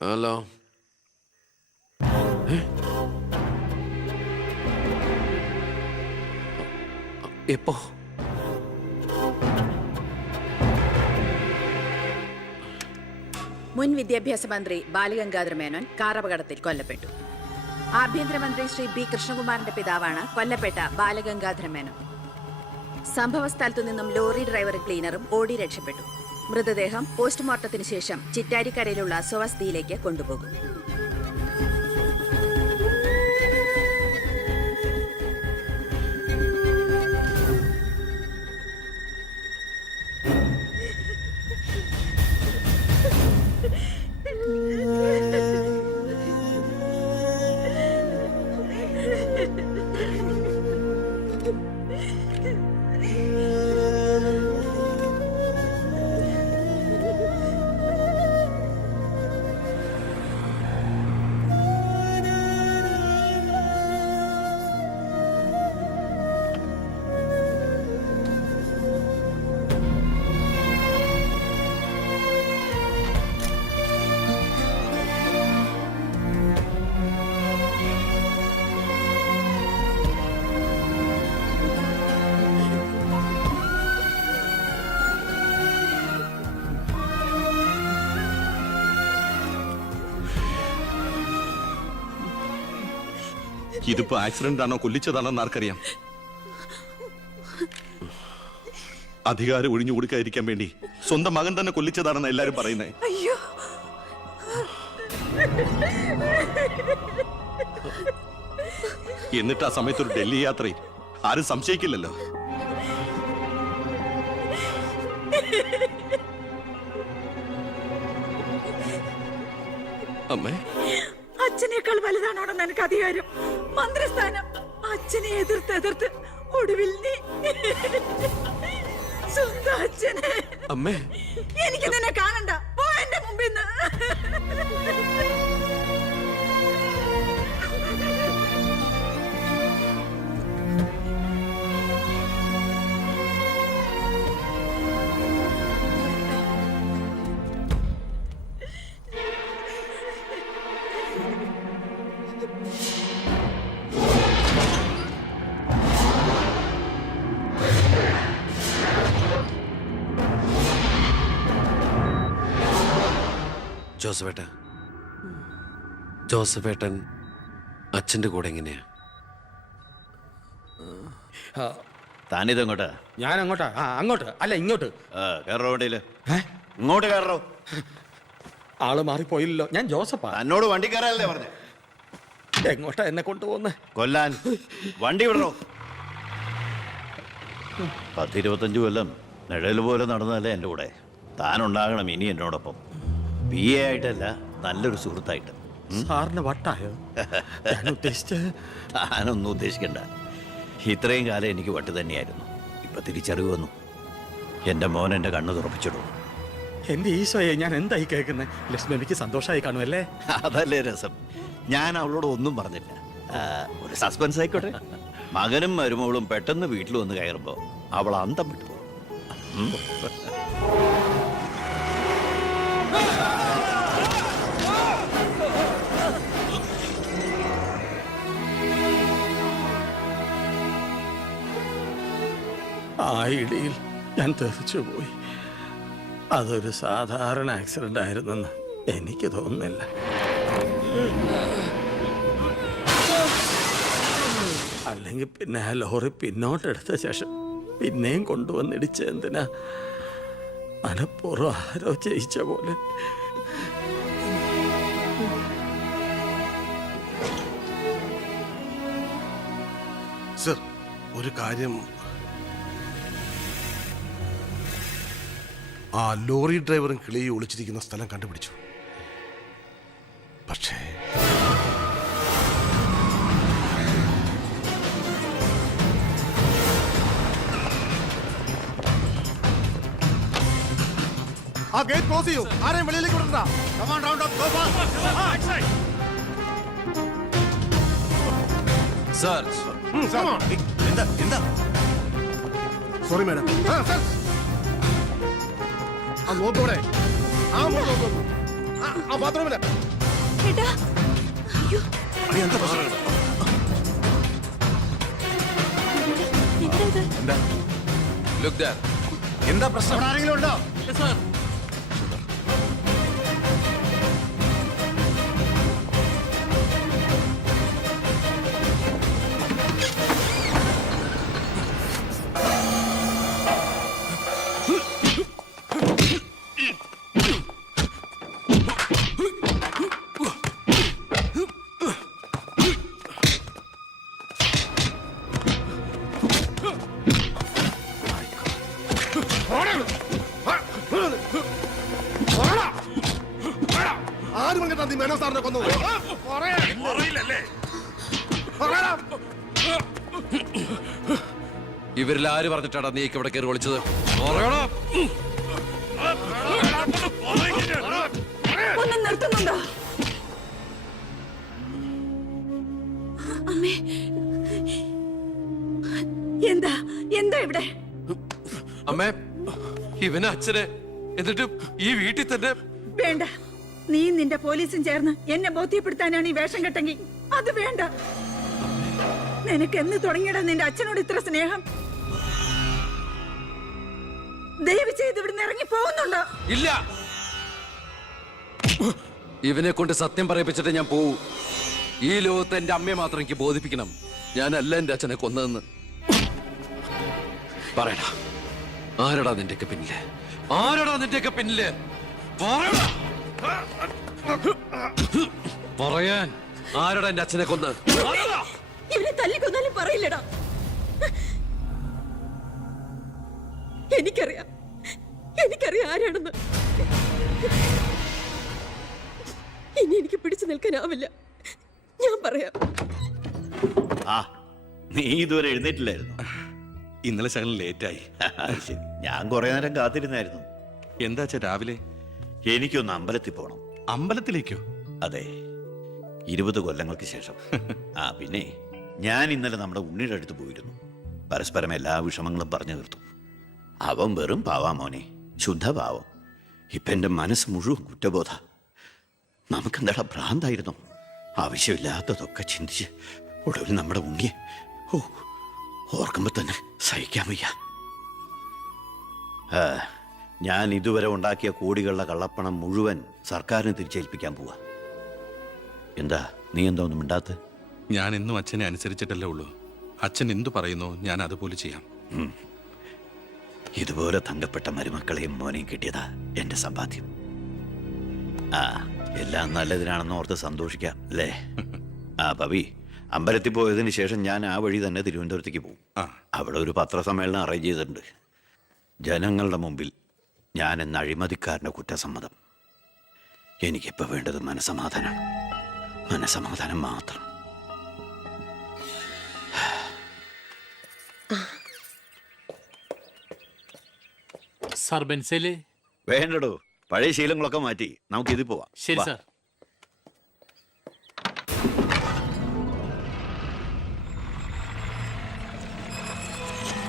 Hello. എപ്പോ? മുൻ വിദ്യാഭ്യാസ മന്ത്രി ബാലഗംഗാധര മേനോൻ കാറപകടത്തിൽ കൊല്ലപ്പെട്ടു. ആഭ്യന്തരമന്ത്രി ശ്രീ ബി കൃഷ്ണകുമാറിന്റെ പിതാവാണ് കൊല്ലപ്പെട്ട ബാലഗംഗാധര മേനോൻ. സംഭവസ്ഥലത്തു നിന്നും ലോറി ഡ്രൈവറും ക്ലീനറും ഓടി രക്ഷപ്പെട്ടു. മൃതദേഹം പോസ്റ്റ്മോർട്ടത്തിന് ശേഷം ചിറ്റാരിക്കരയിലുള്ള സ്വവസതിയിലേക്ക് കൊണ്ടുപോകും. ഇതിപ്പോ ആക്സിഡന്റ് ആണോ കൊല്ലിച്ചതാണോന്ന് ആർക്കറിയാം? അധികാരം ഒഴിഞ്ഞു കൊടുക്കാതിരിക്കാൻ വേണ്ടി സ്വന്തം മകൻ തന്നെ കൊല്ലിച്ചതാണെന്ന് എല്ലാരും പറയുന്നേ. എന്നിട്ട് ആ സമയത്ത് ഒരു ഡൽഹി യാത്രയിൽ ആരും സംശയിക്കില്ലല്ലോ. അമ്മേ, അച്ഛനേക്കാൾ വലുതാണോടെന്ന് എനിക്ക് അധികാരം, മന്ത്രിസ്ഥാനം. അച്ഛനെ എതിർത്ത് ഒടുവിൽ നീ സ്വന്തം അച്ഛനെ. അമ്മേ, എനിക്ക് നിന്നെ കാണണ്ട, പോ എന്റെ മുമ്പിൽ നിന്ന്. ജോസഫേട്ടൻ അച്ഛന്റെ കൂടെ എങ്ങനെയാ? താനിതെങ്ങോട്ടാ? ഞാൻ അങ്ങോട്ടാ? അങ്ങോട്ട് അല്ല ഇങ്ങോട്ട്. കയറോ വണ്ടിയില്. ഇങ്ങോട്ട് കയറോ. ആള് മാറിപ്പോയില്ലല്ലോ. ഞാൻ ജോസഫാ. എന്നോട് വണ്ടി കയറാനല്ലേ പറഞ്ഞേ? എങ്ങോട്ടാ എന്നെ കൊണ്ടുപോകുന്നേ? കൊല്ലാൻ. വണ്ടി വിടറോ. 10-25 കൊല്ലം നിഴൽ പോലെ നടന്നതല്ലേ എൻ്റെ കൂടെ. താനുണ്ടാകണം ഇനി എന്നോടൊപ്പം. PA ആയിട്ടല്ല, നല്ലൊരു സുഹൃത്തായിട്ട്. സാറിന് വട്ടായോ? താനൊന്നും ഉദ്ദേശിക്കണ്ട. ഇത്രയും കാലം എനിക്ക് വട്ട് തന്നെയായിരുന്നു. ഇപ്പൊ തിരിച്ചറിവ് വന്നു. എൻ്റെ മോൻ എൻ്റെ കണ്ണ് തുറപ്പിച്ചിടും. എന്റെ ഈശോയെ, ഞാൻ എന്തായി കേൾക്കുന്നത്? ലക്ഷ്മി എനിക്ക് സന്തോഷമായി കാണുമല്ലേ? അതല്ലേ രസം. ഞാൻ അവളോട് ഒന്നും പറഞ്ഞില്ല. ഒരു സസ്പെൻസ് ആയിക്കോട്ടെ. മകനും മരുമകളും പെട്ടെന്ന് വീട്ടിൽ വന്ന് കയറുമ്പോ അവൾ അന്തം വിട്ടു. ആ ഇടിയിൽ ഞാൻ തെറിച്ചുപോയി. അതൊരു സാധാരണ ആക്സിഡന്റ് ആയിരുന്നെന്ന് എനിക്ക് തോന്നുന്നില്ല. അല്ലെങ്കിൽ പിന്നെ ആ ലോറി പിന്നോട്ടെടുത്ത ശേഷം പിന്നെയും കൊണ്ടുവന്നിടിച്ച എന്തിനാ? മനപ്പൂർവ്വം ആരോ ചെയ്യിച്ച പോലെ. സർ, ഒരു കാര്യം, ആ ലോറി ഡ്രൈവറും കിളിയും ഒളിച്ചിരിക്കുന്ന സ്ഥലം കണ്ടുപിടിച്ചു. പക്ഷേ ആ ഗേറ്റ് ക്ലോസ് ചെയ്യൂ. ആരെയും വെളിയിലേക്ക് വിടണ്ട. Sorry madam. ആ നോക്കൂടെ, ആ ബാത്റൂമില് ഏട്ടാ, അയ്യോ, അടി, എന്താ പ്രശ്നം? എന്താ ഇത്? എന്താ പ്രശ്നം? ആരെങ്കിലും ഉണ്ടോ? ആര് പറഞ്ഞിട്ടാ നീ മേനോ സാറിനെ കൊന്നത്? പറയടാ. ഇവരിൽ ആര് പറഞ്ഞിട്ടാടാ നീ ഇവിടെ കയറി വിളിച്ചത്? പറയടാ. ഒന്ന് നിർത്തുന്നുണ്ടോ? അമ്മേ, എന്താ എന്താ ഇവിടെ? അമ്മേ, ഇവന് അച്ഛനെ എന്നിട്ട് ഈ വീട്ടിൽ തന്നെ. വേണ്ട, നീ നിന്റെ പോലീസും ചേർന്ന് എന്നെ ബോധ്യപ്പെടുത്താനാണ് ഈ വേഷം കെട്ടെങ്കിൽ അത് വേണ്ട. നിനക്ക് എന്ന് തുടങ്ങിയടാ നിന്റെ അച്ഛനോട് ഇത്ര സ്നേഹം? ദയവ് ചെയ്ത് ഇവിടുന്ന് ഇറങ്ങി പോകുന്നുണ്ടോ? ഇല്ല, ഇവനെ കൊണ്ട് സത്യം പറയിപ്പിച്ചിട്ട് ഞാൻ പോവൂ. ഈ ലോകത്ത് എന്റെ അമ്മയെ മാത്രം എനിക്ക് ബോധിപ്പിക്കണം, ഞാനല്ല എന്റെ അച്ഛനെ കൊന്നതെന്ന്. പറയടാ, ആരടാ നിന്റെയൊക്കെ പിന്നില്? ആരടാ നിന്റെയൊക്കെ പിന്നില്? പറയടാ. പറയാൻ ആരടാ എന്റെ അച്ഛനെ കൊന്ന്? ഇവനെ തല്ലിക്കൊന്നാലും പറയില്ലടാ. എനിക്കറിയാം ആരാണെന്ന്. ഇനി എനിക്ക് പിടിച്ചു നിൽക്കാനാവില്ല. ഞാൻ പറയാം. ആ, നീ ഇതുവരെ എഴുന്നേറ്റില്ലായിരുന്നു. ഇന്നലെ ശകലം ലേറ്റായി. ശരി, ഞാൻ കുറെ നേരം കാത്തിരുന്നായിരുന്നു. എന്താ അച്ഛാ രാവിലെ? എനിക്കൊന്ന് അമ്പലത്തിൽ പോകണം. അമ്പലത്തിലേക്കോ? അതെ, 20 കൊല്ലങ്ങൾക്ക് ശേഷം. ആ പിന്നെ ഞാൻ ഇന്നലെ നമ്മുടെ ഉണ്ണിയുടെ അടുത്ത് പോയിരുന്നു. പരസ്പരം എല്ലാ വിഷമങ്ങളും പറഞ്ഞു തീർത്തു. അവൻ വെറും പാവാ മോനെ, ശുദ്ധഭാവം. ഇപ്പൊ എന്റെ മനസ്സ് മുഴുവൻ കുറ്റബോധ. നമുക്കെന്താടാ ഭ്രാന്തായിരുന്നു? ആവശ്യമില്ലാത്തതൊക്കെ ചിന്തിച്ച് ഒടുവിൽ നമ്മുടെ ഉണ്ണിയെ ഓർക്കുമ്പോ തന്നെ സഹിക്കാൻ വയ്യ. ഞാൻ ഇതുവരെ ഉണ്ടാക്കിയ കോടികളുടെ കള്ളപ്പണം മുഴുവൻ സർക്കാരിന് തിരിച്ചേൽപ്പിക്കാൻ പോവാ. എന്താ നീ എന്താ ഒന്നും മിണ്ടാത്ത? ഞാൻ എന്നും അച്ഛനെ അനുസരിച്ചിട്ടല്ലേ ഉള്ളൂ. അച്ഛൻ എന്തു പറയുന്നോ ഞാൻ അതുപോലെ ചെയ്യാം. ഇതുപോലെ തങ്കപ്പെട്ട മരുമക്കളെയും മോനെയും കിട്ടിയതാ എന്റെ സമ്പാദ്യം. ആ, എല്ലാം നല്ലതിനാണെന്ന് ഓർത്ത് സന്തോഷിക്കാം അല്ലേ? ആ പവി, അമ്പലത്തിൽ പോയതിന് ശേഷം ഞാൻ ആ വഴി തന്നെ തിരുവനന്തപുരത്തേക്ക് പോകും. അവിടെ ഒരു പത്രസമ്മേളനം അറേഞ്ച് ചെയ്തിട്ടുണ്ട്. ജനങ്ങളുടെ മുമ്പിൽ ഞാൻ എന്ന അഴിമതിക്കാരൻ്റെ കുറ്റസമ്മതം. എനിക്കിപ്പോൾ വേണ്ടത് മനസമാധാനമാണ്. മനസമാധാനം മാത്രം. സാർ ബെൻസേല് വേണ്ടടോ, പഴയ ശീലങ്ങളൊക്കെ മാറ്റി നമുക്ക് ഇതിൽ പോവാം. ശരി വാ. സാർ.